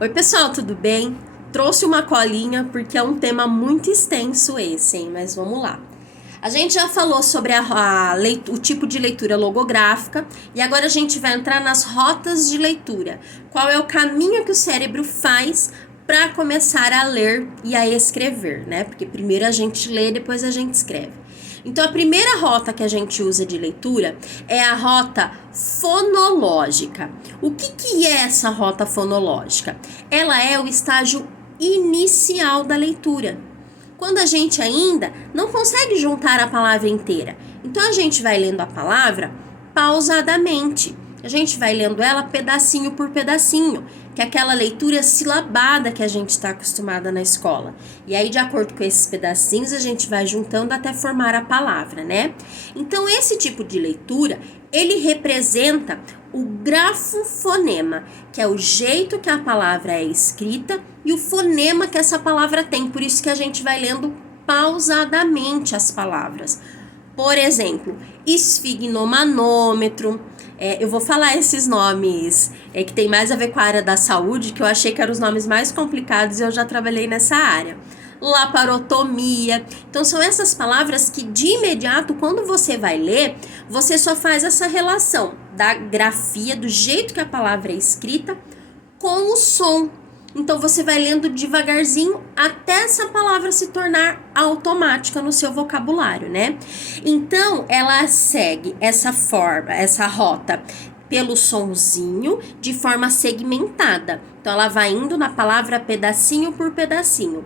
Oi, pessoal, tudo bem? Trouxe uma colinha porque é um tema muito extenso esse, hein? Mas vamos lá. A gente já falou sobre o tipo de leitura logográfica e agora a gente vai entrar nas rotas de leitura. Qual é o caminho que o cérebro faz para começar a ler e a escrever, né? Porque primeiro a gente lê, depois a gente escreve. Então, a primeira rota que a gente usa de leitura é a rota fonológica. O que é essa rota fonológica? Ela é o estágio inicial da leitura, quando a gente ainda não consegue juntar a palavra inteira. Então, a gente vai lendo a palavra pausadamente. A gente vai lendo ela pedacinho por pedacinho, que é aquela leitura silabada que a gente está acostumada na escola. E aí, de acordo com esses pedacinhos, a gente vai juntando até formar a palavra, né? Então, esse tipo de leitura, ele representa o grafofonema, que é o jeito que a palavra é escrita e o fonema que essa palavra tem. Por isso que a gente vai lendo pausadamente as palavras. Por exemplo, esfigmomanômetro. Eu vou falar esses nomes que tem mais a ver com a área da saúde, que eu achei que eram os nomes mais complicados e eu já trabalhei nessa área. Laparotomia. Então, são essas palavras que, de imediato, quando você vai ler, você só faz essa relação da grafia, do jeito que a palavra é escrita, com o som. Então, você vai lendo devagarzinho até essa palavra se tornar automática no seu vocabulário, né? Então, ela segue essa forma, essa rota pelo sonzinho de forma segmentada. Então, ela vai indo na palavra pedacinho por pedacinho.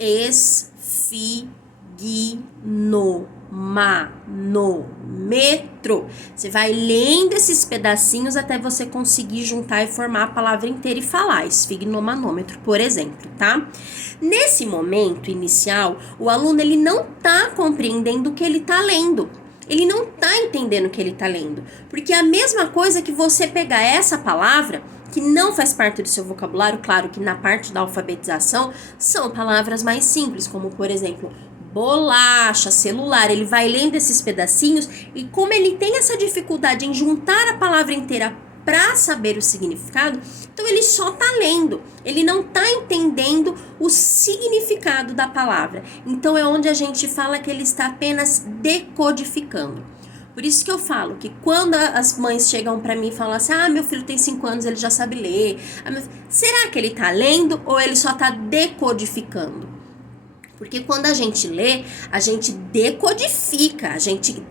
Esfignomanômetro. Você vai lendo esses pedacinhos até você conseguir juntar e formar a palavra inteira e falar. Esfignomanômetro, por exemplo, tá? Nesse momento inicial, o aluno ele não tá compreendendo o que ele tá lendo. Ele não tá entendendo o que ele tá lendo. Porque é a mesma coisa que você pegar essa palavra que não faz parte do seu vocabulário, claro que na parte da alfabetização são palavras mais simples, como por exemplo, bolacha, celular. Ele vai lendo esses pedacinhos e como ele tem essa dificuldade em juntar a palavra inteira para saber o significado, então ele só tá lendo, ele não tá entendendo o significado da palavra. Então é onde a gente fala que ele está apenas decodificando. Por isso que eu falo que quando as mães chegam pra mim e falam assim, meu filho tem 5 anos, ele já sabe ler. Será que ele tá lendo ou ele só tá decodificando? Porque quando a gente lê, a gente decodifica, a gente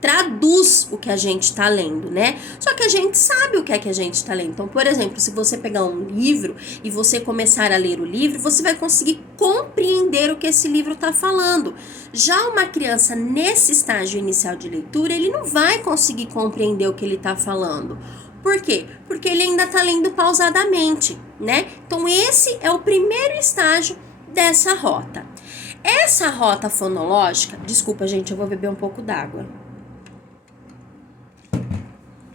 traduz o que a gente tá lendo, né? Só que a gente sabe o que é que a gente tá lendo. Então, por exemplo, se você pegar um livro e você começar a ler o livro, você vai conseguir compreender o que esse livro tá falando. Já uma criança nesse estágio inicial de leitura, ele não vai conseguir compreender o que ele tá falando. Por quê? Porque ele ainda tá lendo pausadamente, né? Então, esse é o primeiro estágio dessa rota. Essa rota fonológica, desculpa, gente, eu vou beber um pouco d'água.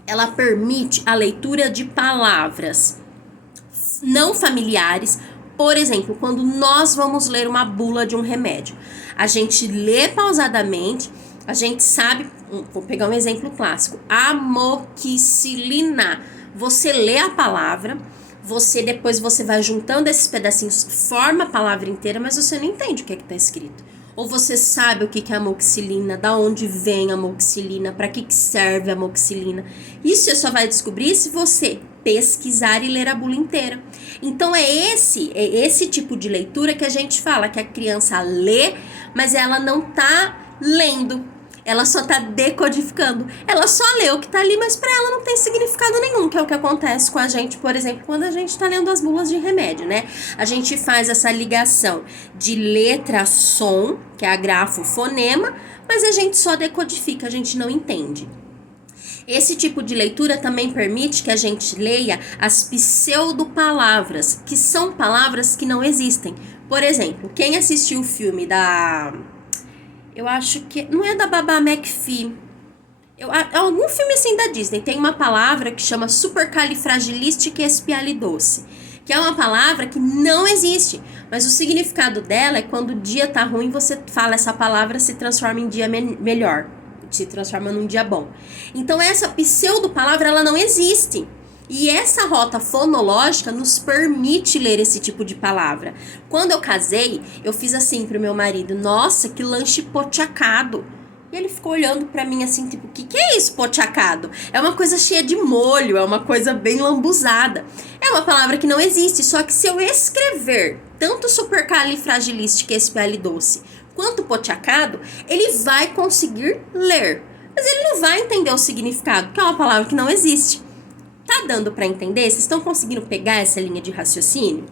Ela permite a leitura de palavras não familiares. Por exemplo, quando nós vamos ler uma bula de um remédio, a gente lê pausadamente, a gente sabe, vou pegar um exemplo clássico, amoxicilina. Você lê a palavra, depois você vai juntando esses pedacinhos, forma a palavra inteira, mas você não entende o que está escrito. Ou você sabe o que é amoxicilina, da onde vem a amoxicilina, para que serve a amoxicilina. Isso você só vai descobrir se você pesquisar e ler a bula inteira. Então é esse tipo de leitura que a gente fala, que a criança lê, mas ela não tá lendo. Ela só tá decodificando. Ela só lê o que tá ali, mas pra ela não tem significado nenhum, que é o que acontece com a gente, por exemplo, quando a gente tá lendo as bulas de remédio, né? A gente faz essa ligação de letra-som, que é a grafo-fonema, mas a gente só decodifica, a gente não entende. Esse tipo de leitura também permite que a gente leia as pseudopalavras, que são palavras que não existem. Por exemplo, quem assistiu o filme eu acho que não é da Babá McPhee. Algum filme assim da Disney tem uma palavra que chama supercalifragilisticexpialidocious, que é uma palavra que não existe, mas o significado dela é quando o dia tá ruim, você fala essa palavra, se transforma em dia melhor, se transforma num dia bom. Então essa pseudo palavra ela não existe. E essa rota fonológica nos permite ler esse tipo de palavra. Quando eu casei, eu fiz assim pro meu marido: nossa, que lanche pochacado. E ele ficou olhando pra mim assim, tipo, o que é isso, pochacado? É uma coisa cheia de molho, é uma coisa bem lambuzada. É uma palavra que não existe, só que se eu escrever tanto supercalifragilisticexpialidocious quanto pochacado, ele vai conseguir ler. Mas ele não vai entender o significado, que é uma palavra que não existe. Tá dando pra entender? Vocês estão conseguindo pegar essa linha de raciocínio?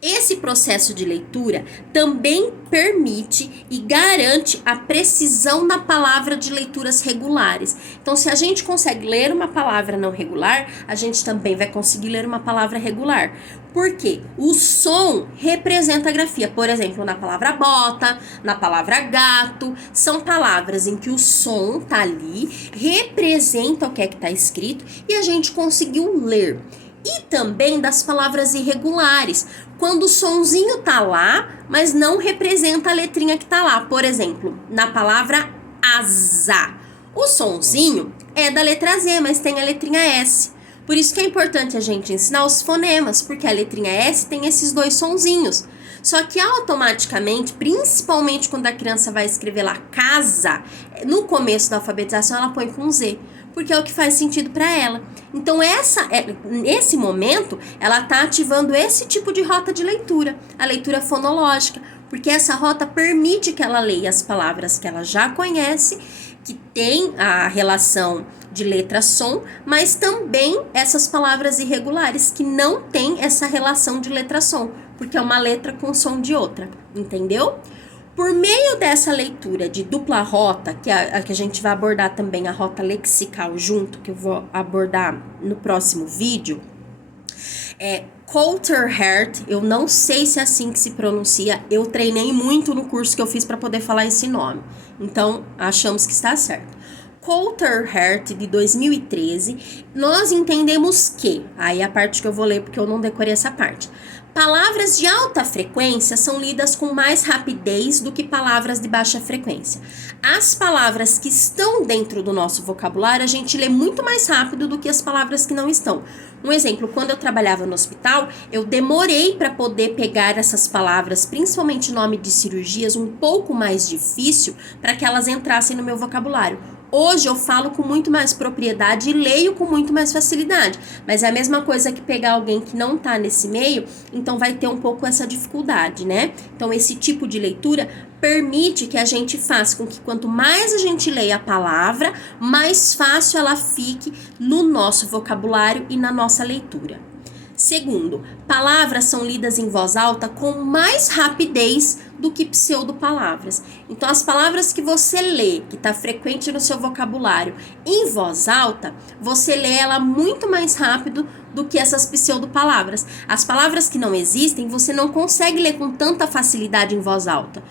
Esse processo de leitura também permite e garante a precisão na palavra de leituras regulares. Então, se a gente consegue ler uma palavra não regular, a gente também vai conseguir ler uma palavra regular. Por quê? O som representa a grafia. Por exemplo, na palavra bota, na palavra gato, são palavras em que o som tá ali, representa o que é que tá escrito e a gente conseguiu ler. E também das palavras irregulares, quando o sonzinho tá lá, mas não representa a letrinha que tá lá. Por exemplo, na palavra asa, o sonzinho é da letra Z, mas tem a letrinha S. Por isso que é importante a gente ensinar os fonemas, porque a letrinha S tem esses dois sonzinhos. Só que automaticamente, principalmente quando a criança vai escrever lá casa, no começo da alfabetização ela põe com Z, porque é o que faz sentido para ela. Então, nesse momento, ela está ativando esse tipo de rota de leitura, a leitura fonológica, porque essa rota permite que ela leia as palavras que ela já conhece, que tem a relação de letra-som, mas também essas palavras irregulares que não tem essa relação de letra-som, porque é uma letra com som de outra, entendeu? Por meio dessa leitura de dupla rota, que a gente vai abordar também a rota lexical junto, que eu vou abordar no próximo vídeo, Coulter-Hart, eu não sei se é assim que se pronuncia, eu treinei muito no curso que eu fiz para poder falar esse nome, então achamos que está certo. Coulter-Hart, de 2013, nós entendemos que, aí é a parte que eu vou ler porque eu não decorei essa parte, palavras de alta frequência são lidas com mais rapidez do que palavras de baixa frequência. As palavras que estão dentro do nosso vocabulário, a gente lê muito mais rápido do que as palavras que não estão. Um exemplo, quando eu trabalhava no hospital, eu demorei para poder pegar essas palavras, principalmente nome de cirurgias, um pouco mais difícil, para que elas entrassem no meu vocabulário. Hoje eu falo com muito mais propriedade e leio com muito mais facilidade. Mas é a mesma coisa que pegar alguém que não tá nesse meio, então vai ter um pouco essa dificuldade, né? Então esse tipo de leitura permite que a gente faça com que quanto mais a gente leia a palavra, mais fácil ela fique no nosso vocabulário e na nossa leitura. Segundo, palavras são lidas em voz alta com mais rapidez do que pseudopalavras. Então, as palavras que você lê, que está frequente no seu vocabulário, em voz alta, você lê ela muito mais rápido do que essas pseudopalavras. As palavras que não existem, você não consegue ler com tanta facilidade em voz alta.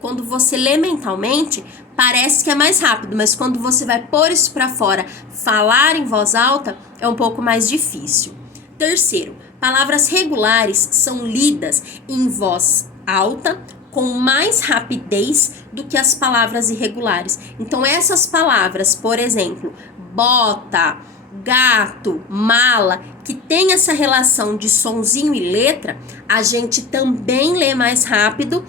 Quando você lê mentalmente, parece que é mais rápido, mas quando você vai pôr isso para fora, falar em voz alta, é um pouco mais difícil. Terceiro, palavras regulares são lidas em voz alta com mais rapidez do que as palavras irregulares. Então, essas palavras, por exemplo, bota, gato, mala, que tem essa relação de sonzinho e letra, a gente também lê mais rápido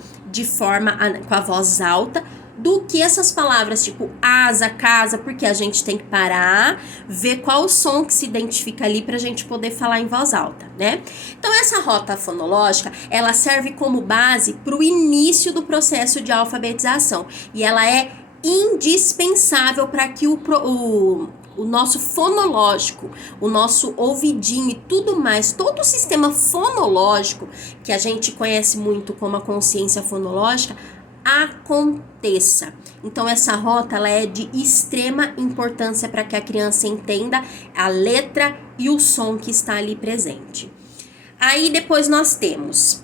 com a voz alta do que essas palavras tipo asa, casa, porque a gente tem que parar, ver qual o som que se identifica ali pra gente poder falar em voz alta, né? Então essa rota fonológica, ela serve como base pro início do processo de alfabetização e ela é indispensável para que o nosso fonológico, o nosso ouvidinho e tudo mais, todo o sistema fonológico, que a gente conhece muito como a consciência fonológica, aconteça. Então essa rota ela é de extrema importância para que a criança entenda a letra e o som que está ali presente. Aí depois nós temos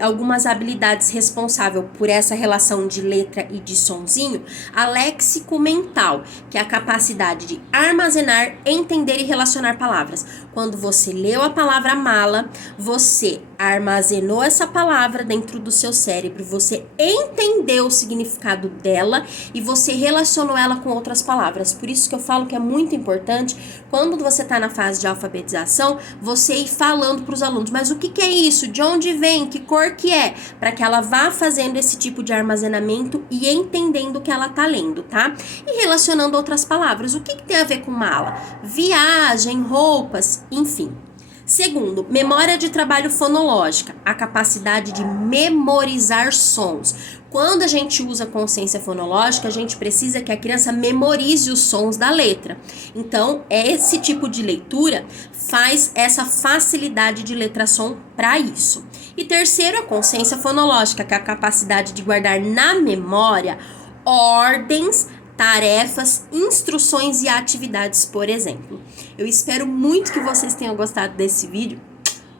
algumas habilidades responsáveis por essa relação de letra e de sonzinho, a léxico-mental, que é a capacidade de armazenar, entender e relacionar palavras. Quando você leu a palavra mala, você armazenou essa palavra dentro do seu cérebro, você entendeu o significado dela e você relacionou ela com outras palavras. Por isso que eu falo que é muito importante, quando você está na fase de alfabetização, você ir falando para os alunos, mas o que é isso? De onde vem? Que cor que é? Para que ela vá fazendo esse tipo de armazenamento e entendendo o que ela está lendo, tá? E relacionando outras palavras. O que tem a ver com mala? Viagem, roupas, enfim. Segundo, memória de trabalho fonológica, a capacidade de memorizar sons. Quando a gente usa consciência fonológica, a gente precisa que a criança memorize os sons da letra. Então, esse tipo de leitura faz essa facilidade de letra-som para isso. E terceiro, a consciência fonológica, que é a capacidade de guardar na memória ordens, tarefas, instruções e atividades, por exemplo. Eu espero muito que vocês tenham gostado desse vídeo.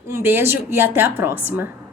Um beijo e até a próxima!